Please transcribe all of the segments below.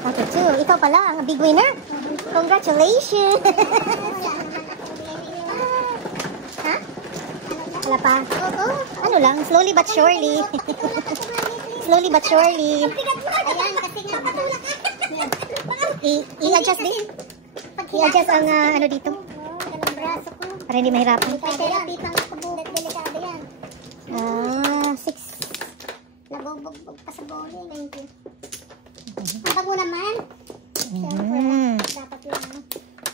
Okay, 2. Ikaw pala ang big winner. Congratulations! Ha? Wala pa? Oo. Ano lang, slowly but surely. Slowly but surely. Ayan, kasi nga patulak. I-adjust din. I-adjust ang ano dito. Ganang braso ko. Para hindi mahirapan. May therapy pang delikado yan. 6. Nabubugbog pa sa boli. Thank you. Ang bago naman. Dapat lang.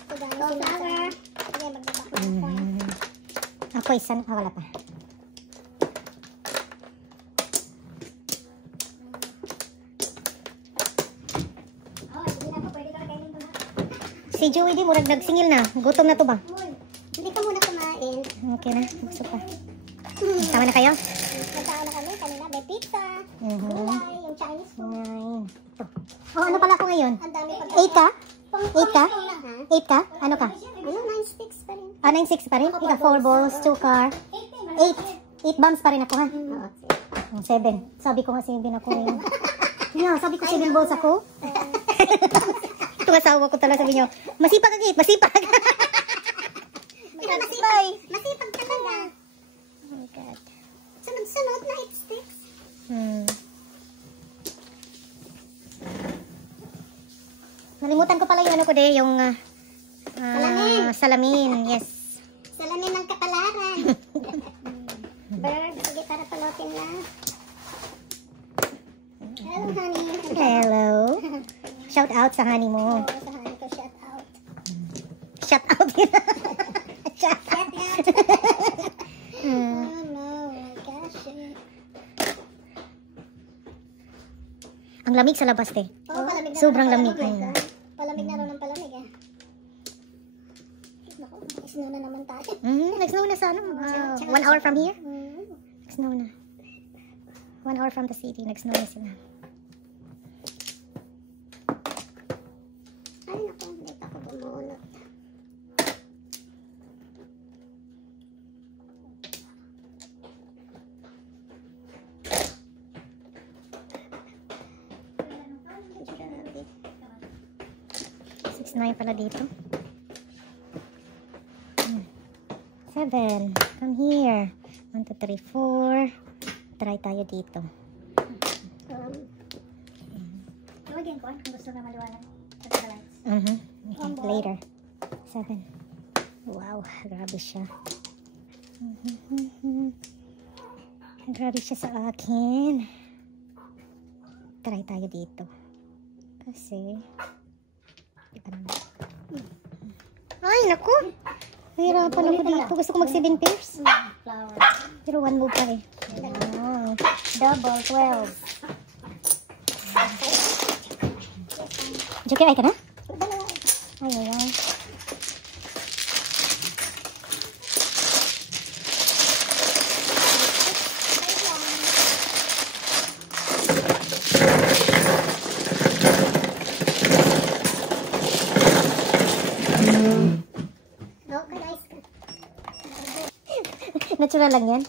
Go flower. Sige, magbabak na ako. Ako isang, wala pa. Si Joey di murag nagsingil na. Gutom na to ba? Hindi ka muna kumain. Okay na. Gusto pa. Sama na kayo? Nagtao na kami. Kanina may pizza. Gulay. Yung Chinese food. 9. Ito. Oh, ano pala ako ngayon? Ang dami 8 ka? 8 ka? 8 ka? Ano ka? Ano? 9-6 pa rin. 9-6 pa rin? Ika 4 balls, 2 car. 8. 8 bombs pa rin ako ha? 7. Sabi ko nga 7 ako ngayon. Yeah, sabi ko 7 balls ako. Itong asawa ko talaga sabi niyo, masipag ang 8, masipag. Masipag talaga. Oh my God. Sunod-sunod na 8 sticks. Nalimutan ko pala yung ano ko de, yung salamin. Yes. Salamin ng kapalaran. Bird, sige para palotin na. Hello, honey. Hello. Shout out sa honey mo. Oo, sa honey ko, shout out. Shout out. Shout Shout out. Oh no, my gosh. Ang lamig sa labas te. Oh, palamig na Sobrang raw ng lamig. palamig. Palamig na raw ng palamig ah. Naku, snow na naman tayo. Nag-snow na sa ano? 1 hour from here? Hmm. Nag-snow na. 1 hour from the city. Nag-snow na sila. Ay naku, hindi pa ako bumunot. Grabe. 6-9 pala dito. 7. Come here. 1, 2, 3, 4. Try tayo dito. Tawagin ko kung gusto na maliwanag. Okay, later. 7. Wow, grabe siya. Grabe siya sa akin. Try tayo dito. Kasi ay, naku! Hirapan ako dito. Gusto ko mag 7 pairs. Pero 1 move pa eh. Wow. Double 12. Joker, ay ka na? Ay, ay, ay. Natural lang yan.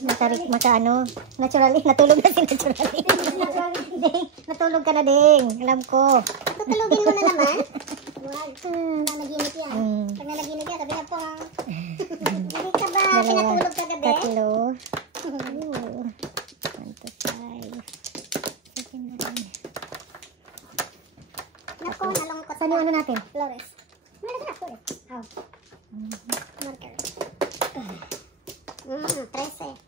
Naturally, natulog na si naturally. Ding, natulog ka na ding. Alam ko. Tutulogin mo na naman. Wag. Nanaginip yan. Pag nanaginip yan, sabi na po ha. Hindi ka ba pinatulog ka gabi? 3. 1 to 5. Naku, nalungkot. Saan yung ano natin? Flores. Meron na Flores. Aw. Marker. 13.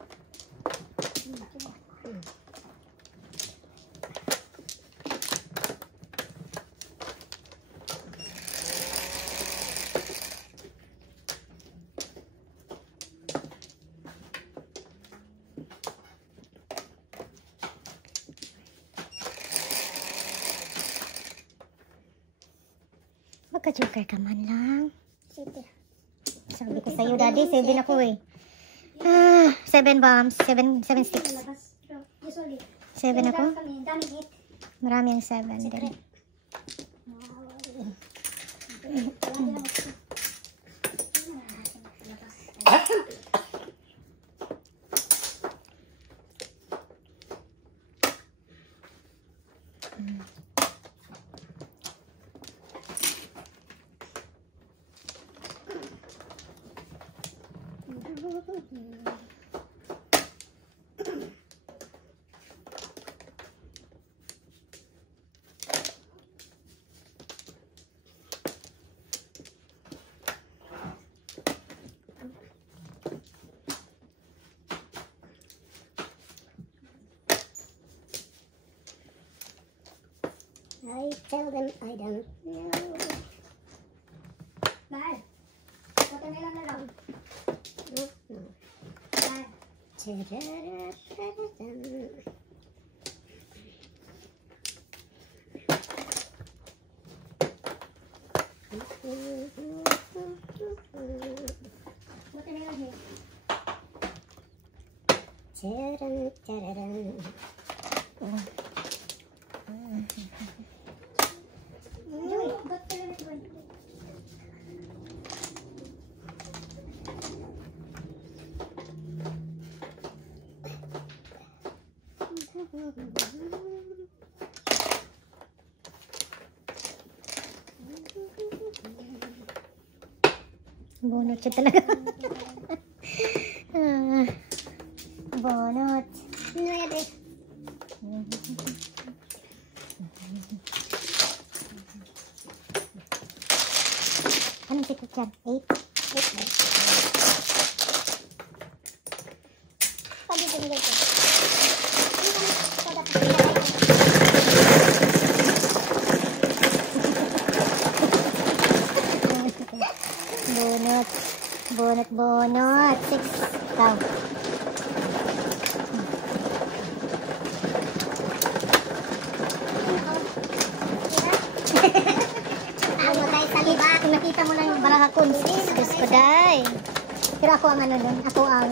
Magka-joker ka man lang. Sige. Sabi ko sa'yo, daddy, 7 ako eh. 7 bombs, 7 sticks. 7 ako? Marami ang 7 din. I tell them I don't know. Mahal. Watermelon na lang. No, no. Mahal. Watermelon here. Bunot siya talaga. Bunot. No, yabe. Anong sikot yan? 8? Pwede din dito. Bunot. Bunot, bunot. 6 daw. Ako tayo sa libat. Nakita mo lang yung baraka kunsis. Diyos ko, day. Pero ako ang ano nun. Ako ang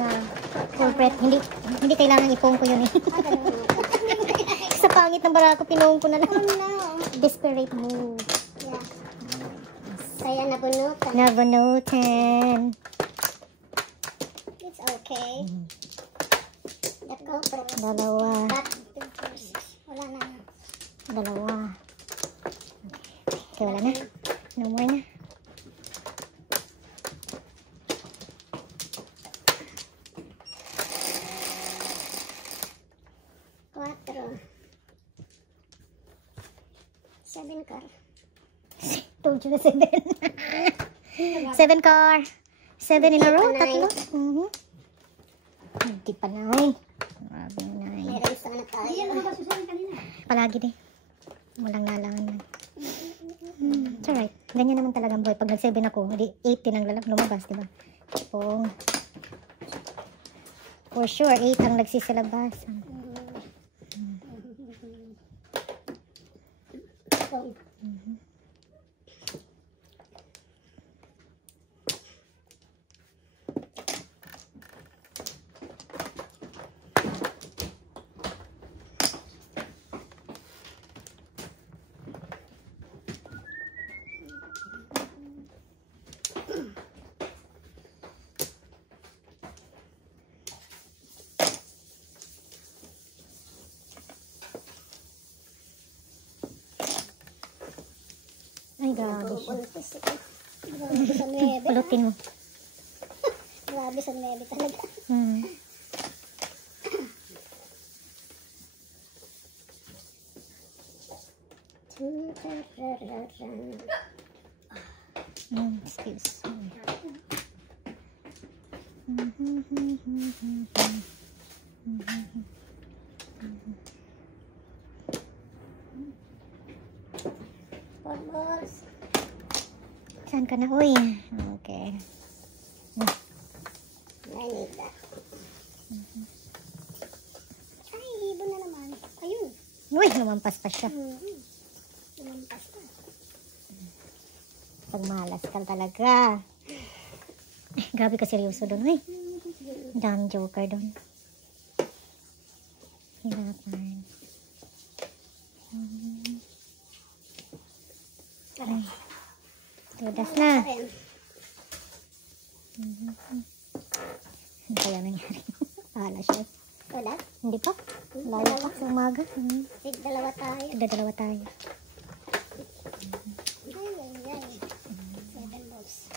culprit. Hindi kailangan ipong ko yun eh. Sa pangit ng baraka, pinong ko na lang. Oh no. Desperate move. Yeah. Kaya nabunutan. Nabunutan. It's okay. The culprit. Dalawa. Wala na. Dalawa. Okay, wala na. No more na. Cuatro. 7 car. Told you na 7. 7 car. 7 in a row. Tatlo. Hindi pa na eh. Grabe na eh. Meron sana tayo. Palagi din. Walang nalangan. It's alright. Ganyan naman talagang boy. Pag nag-7 ako, hindi 18 ang lumabas, diba? So, for sure, 8 ang nagsisilabas. Ay, grabe siya. Grabe sa nebe. Pulutin mo. Grabe sa nebe talaga. Excuse me. Balls. Saan ka na? Uy. Okay. I need that. Ay, ibon na naman. Ayun. Uy, lumampas pa siya. Lumampas pa. Pag malas ka talaga. Grabe ka seryoso doon. Uy. Damn joker doon. Hirapan. Ay. Tudas na. Ano kaya nangyari? Pahala siya. Wala? Hindi pa. Layo pa sa umaga. Dalawa tayo. Dalawa tayo. Ay. 7 balls.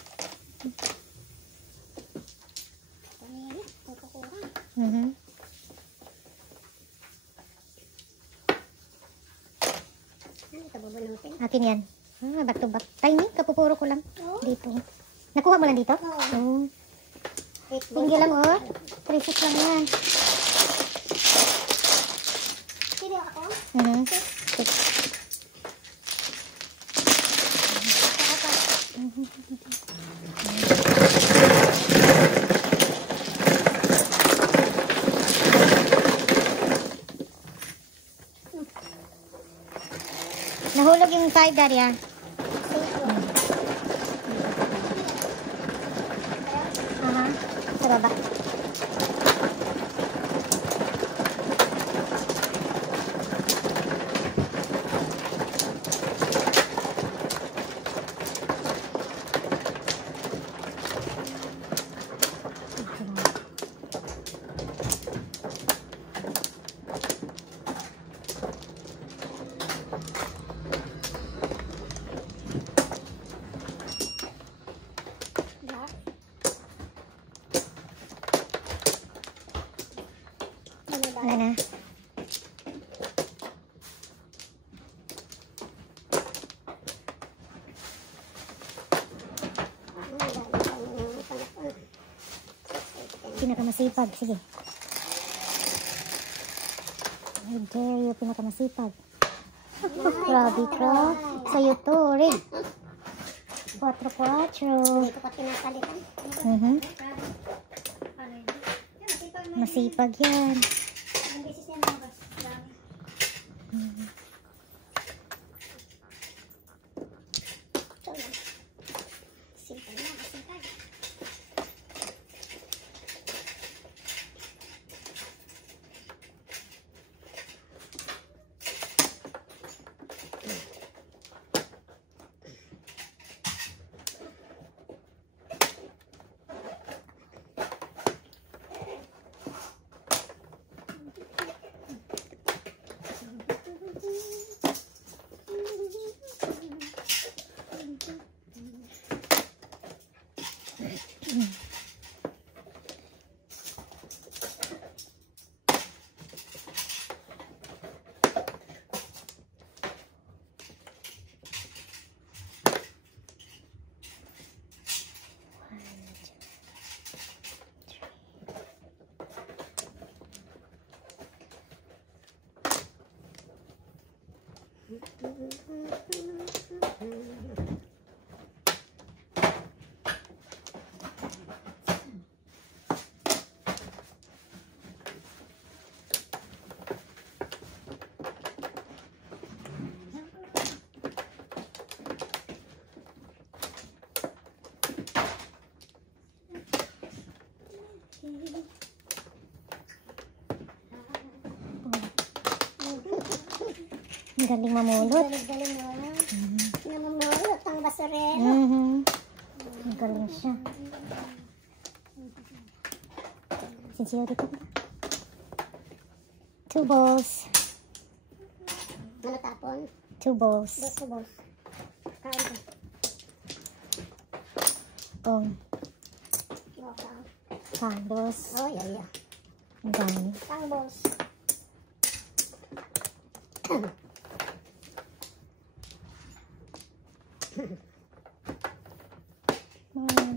Kanina, kukuha. Ano ito bubunutin? Akin yan. Back to back. Tiny, kapupuro ko lang. Dito. Nakuha mo lang dito? Oo. Tinggi lang oh. Precious lang yan. Sino ako? Nahulog yung 5 Daria. Sa baba. Wala na. Pinakamasipag. Sige. I dare you, pinakamasipag. Grabe ka. Sa'yo to, Rig. 4-4. Hindi ko pa pinapalitan. Masipag yan. Ang beses niya mga bas. Simple na, simple. Ang galing mamulot. Galing mo na. Namamulot ang basurero. Ang galing siya. Sinsiyo dito. 2 balls. Ano tapon? 2 balls. 2 balls. Kain ka. Boom. Okay. Fine balls. Oh, yeah. Ang dami. Pang balls.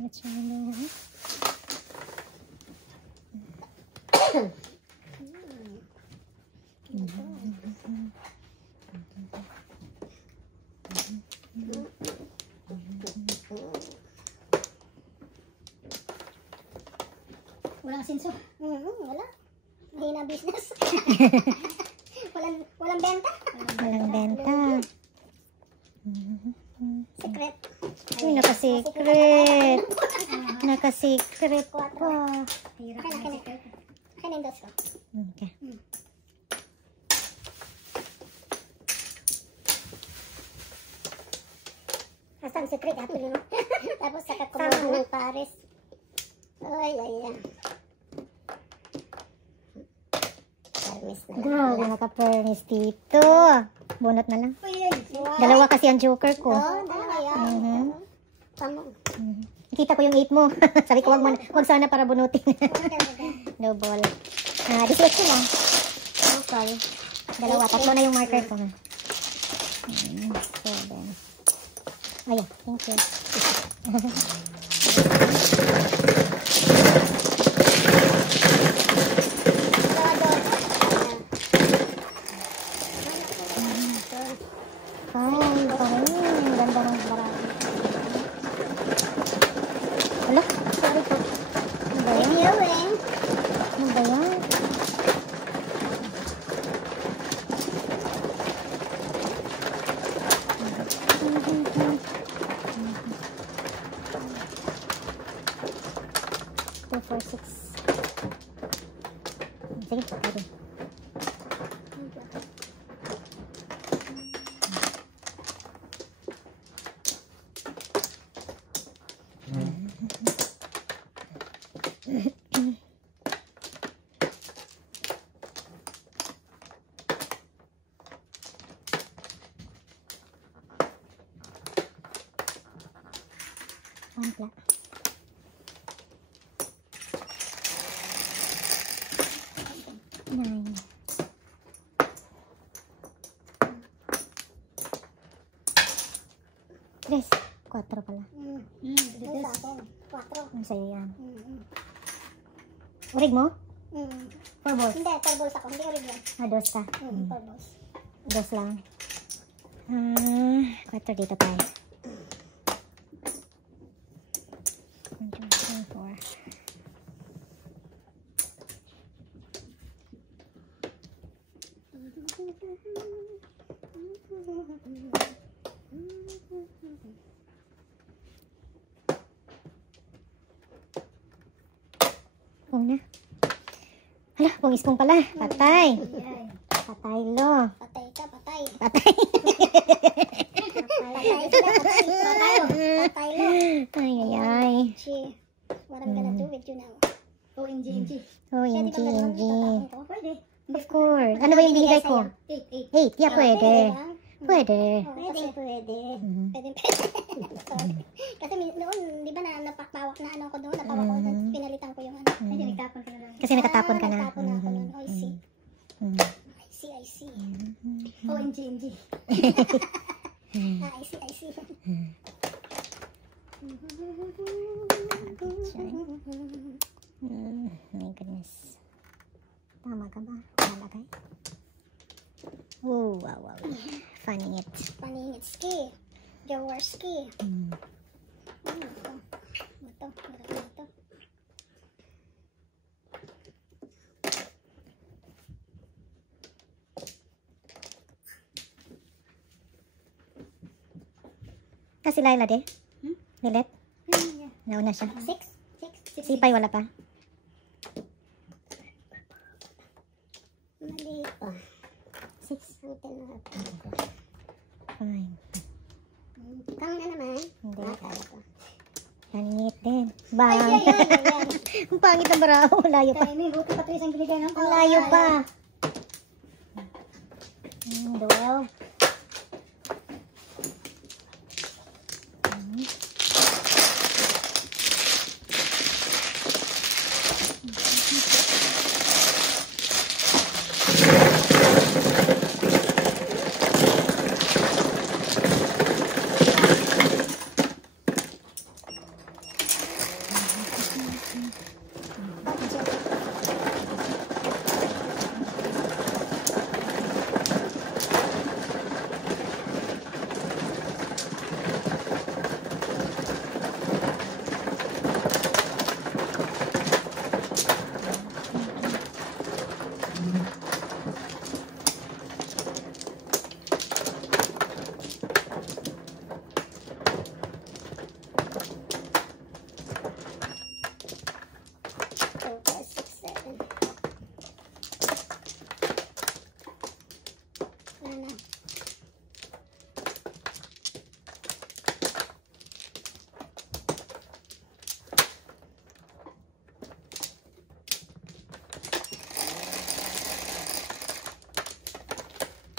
Let's try that. Walang senso. Wala. Mahina business. walang benta. Walang benta. Secret. Uy, naka-secret. Naka-secret pa. Kanindos ko. Okay. Hasta ang secret, hapon mo. Tapos saka kumuha ng pares. Ay. Grabe, naka-furnace dito. Bunot na lang. Dalawa kasi ang joker ko. Dalawa yan. Tamo. Nakita ko yung 8 mo. Sabi ko, wag sana para bunutin. No ball. 18 lang. Okay. Dalawa, tatlo na yung marker ko. 7. Ayan, thank you. Ay, ganda ng barako. Wala, sorry po. Ano ba yan? Ano ba yan? Two, four, six. Sige, pwede. Ampla. Nine. Tres. 4 pala. Ito sa akin. 4. Ang sa'yo yan. Urig mo? 4 balls. Hindi, 4 balls ako. Hindi original. Dos ka. 4 balls. Dos lang. 4 dito tayo. 1, 2, 3, 4. Kung na. Hala, kung ispong pala. Patay. Patay lo. Patay ka, patay. Patay. Patay sila, patay. Patay lo. Ay, ay, ay. What I'm gonna do with you now? OMG. OMG, OMG. Pwede. Of course. Ano ba yung binigay ko? 8. 8. Yeah, pwede. Pwede. Pwede. Kasi noon, di ba napakpawak na ano ko doon, napawak ko, pinalitan ko yung ano. Kasi nagtapon ka na lang. Kasi nakatapon ka na. Nagtapon na ako noon. I see. I see. OMG. I see. My goodness. Tama ka ba? Malagay? Oh, wow. Funny it. Ski. Jaworski. Ito. Kasi Laila de? Lilet? Nauna siya. 6. Sipay wala pa. Maliit pa. 6. Fine. Ikaw na naman. Hindi. Nakala ko. Langit din. Bang. Ay. Ang pangit ang barao. Layo pa. May buti pa 3 ang binigay ng Ang layo pa. 12.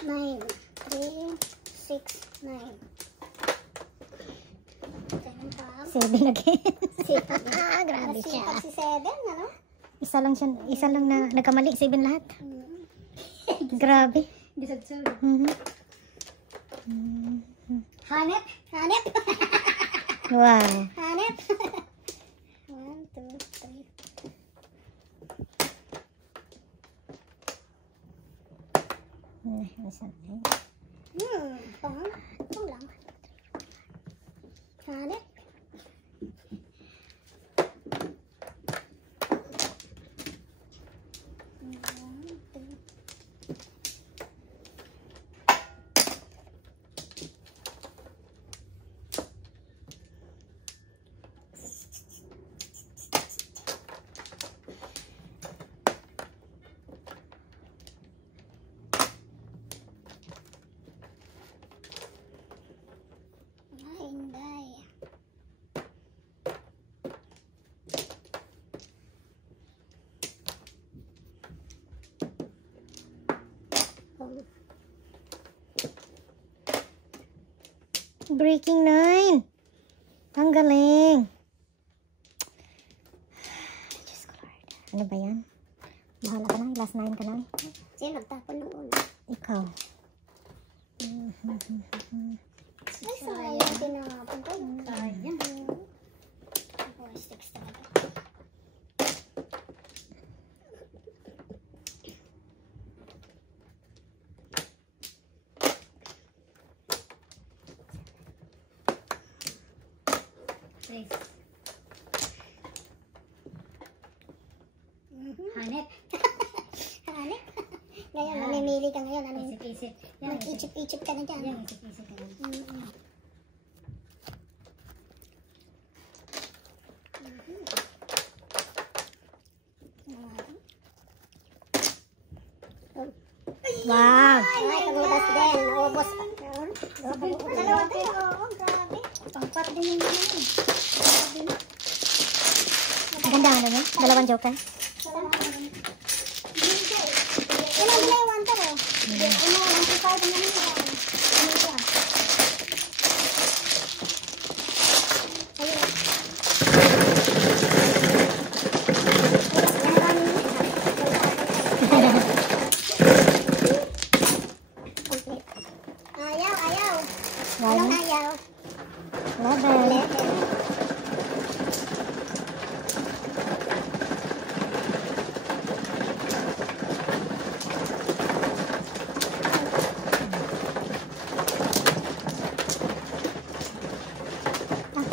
9. 3, 6, 9. 7 again. Grabe siya. Si 7, ano? Isa lang na nagkamali. 7 lahat. Grabe. Hanep. Hanep. Wow. Hanep. 1, 2, 3. Ito lang. Hanep. Breaking 9. Ang galing. Diyos ko Lord. Ano ba yan? Bahala ka na. Last 9 ka na. Sino nagtapon ng una? Ikaw. Ay, sayang. Tinapon ko. Sayang. Ako, sticks talaga. Hanep. Hanep. Ngayon, mamimili ka ngayon. Ano? Isip-isip. Mag-isip-isip ka na dyan. Yan, isip-isip ka lang. Wow. Ay, pagutas din. Naubos pa. Dalawa din. Oo, grabe. Pangpat din yung naman. Maganda ano no? Dalawang joker. Ilan nila yung wanter eh? Ano, 125 na nila. Ano siya? Ayaw. Anong ayaw? Level.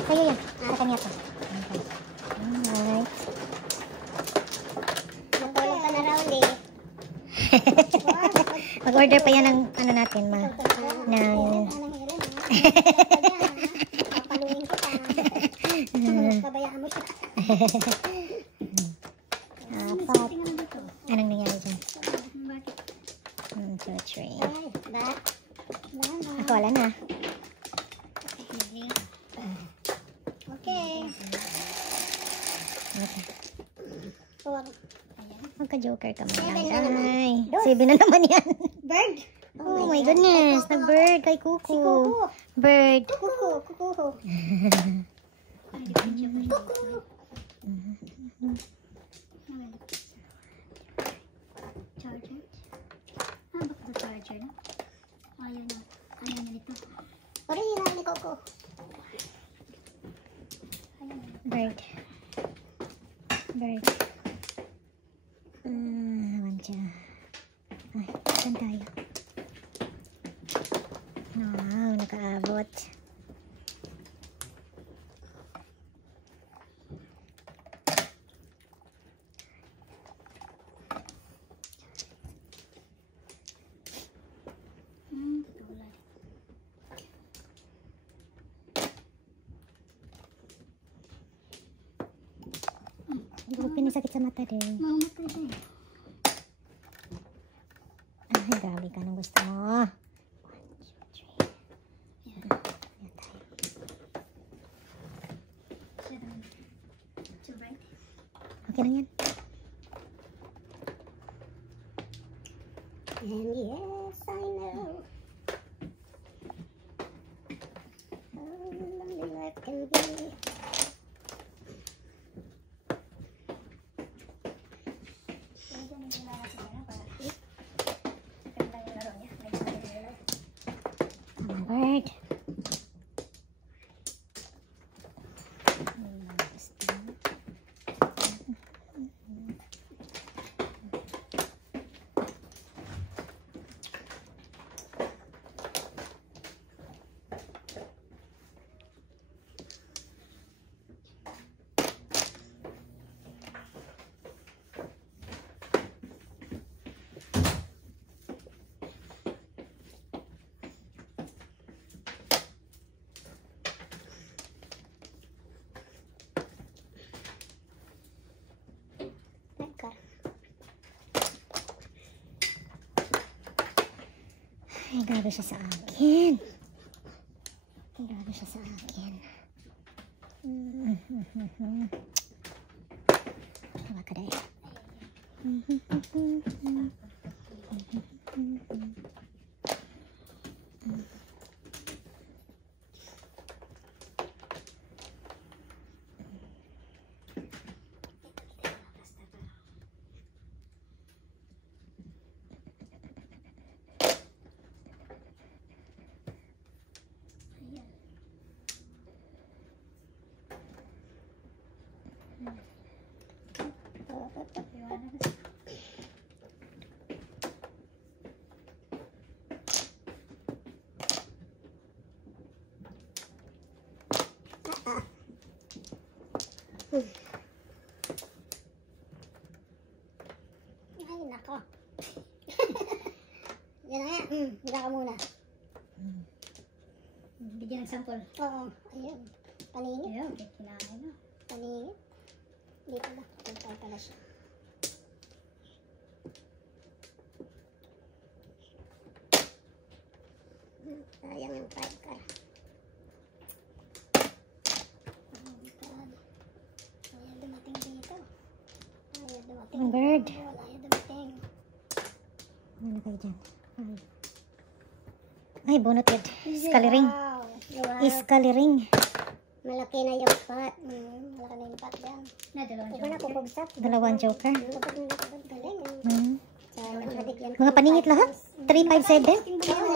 Kayo yan. Sa kanya to. Alright. Matulog ka na round eh. Mag-order pa yan ng ano natin ma. Ng Papaluin ko pa. Pabayaan mo siya. apat. Anong nangyari dyan? 1, 2, 3. Ako wala na. Okay. Okay. 4. Magka-joker ka man. Seven na naman. Ay, 7 na naman yan. Bird. Oh my goodness. Nag-bird kay Kuku. Kuku. Bird. Kuku. Charger? Bakit ito charger na? Ayaw na. Ayaw na nito. Original ni Coco. Bird. Bird. Naman siya. Ay, saan tayo? Wow, nakaabot. Tulad. Bukupin sakit sa mata din. Mamatay siya eh. Ay, grabe ka nung gusto mo. 1, 2, 3. Yan tayo. Siya naman. Too bright. Okay lang yan. And yes, I know. Ay, grabe siya sa akin. Grabe siya sa akin. Tawa ka dahil. Ay, nako. Yan na nga. Higa ka muna. Bigyan ng sample. Oo. Ayun. Paningit. Ayun, kinain na. Paningit. Hindi pala. Pintay pala siya. Sayang yung 5 car. Ayaw dumating dito. Ayaw dumating. Ang bird. Ayaw dumating. Ano kayo dyan? Ay, bunot yun. Iskaliring. Wow. Wow. Iskaliring. Malaki na yung pot. Malaki na yung pot yan. Na, dalawang Ikaw na pupugsak. Dalawang joker. Galing. Mm. Mga Mga paningit lahat? 357?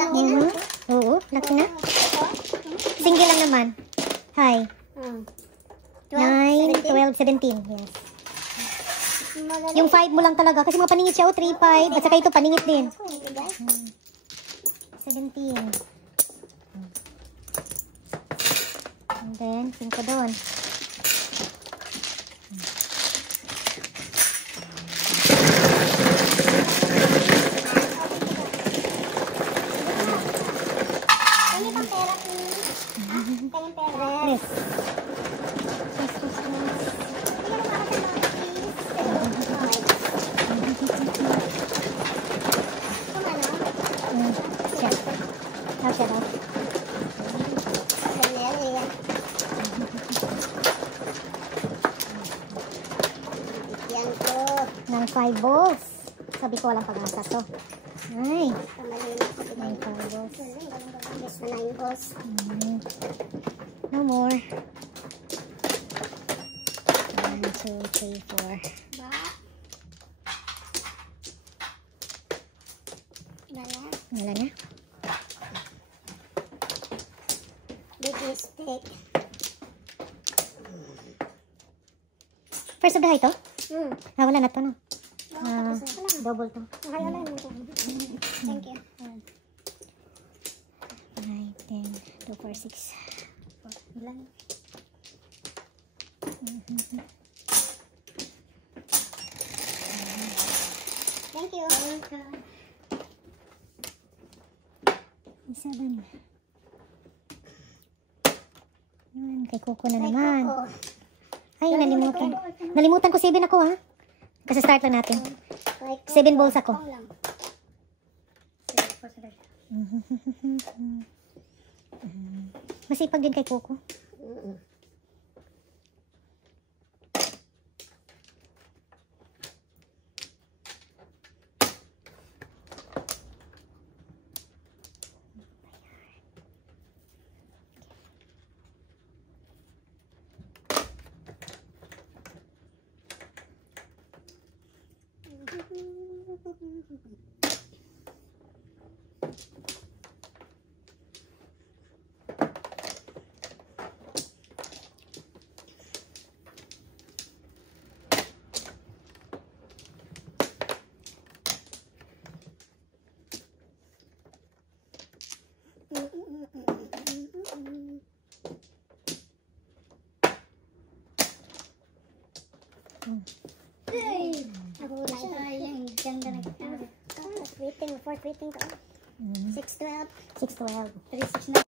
Laki na. Oo, laki na. Single lang naman. Hi. 9, 12, 17. Yes. Yung 5 mo lang talaga. Kasi mga paningit siya, 3, 5. At saka ito, paningit din. 17. And then, 5 doon. Ano bang pera, please? Kanyang pera. Yes. Siya. How siya daw? Yan ko. Ng 5 balls. Sabi ko walang pag-asa to. Ay. Ng 5 balls. Yes, na 9 balls. No more. 1, 2, 3, 4. Ba? Wala. Wala na. Big mistake. First of the high to? Ah, wala na to, no? Ah, Double to. okay, wala na ito. Thank you. 9, 10, 2, 4, 6. Ilan? Thank you. 7. Kay Coco na naman. Ay, nalimutan. Nalimutan ko 7 ako, ha? Kasi start lang natin. 7 balls ako. Masipag din kay Coco. Sayang, ganda na. Waiting, fourth waiting ko. 6-12. 6-12. 3-6 na.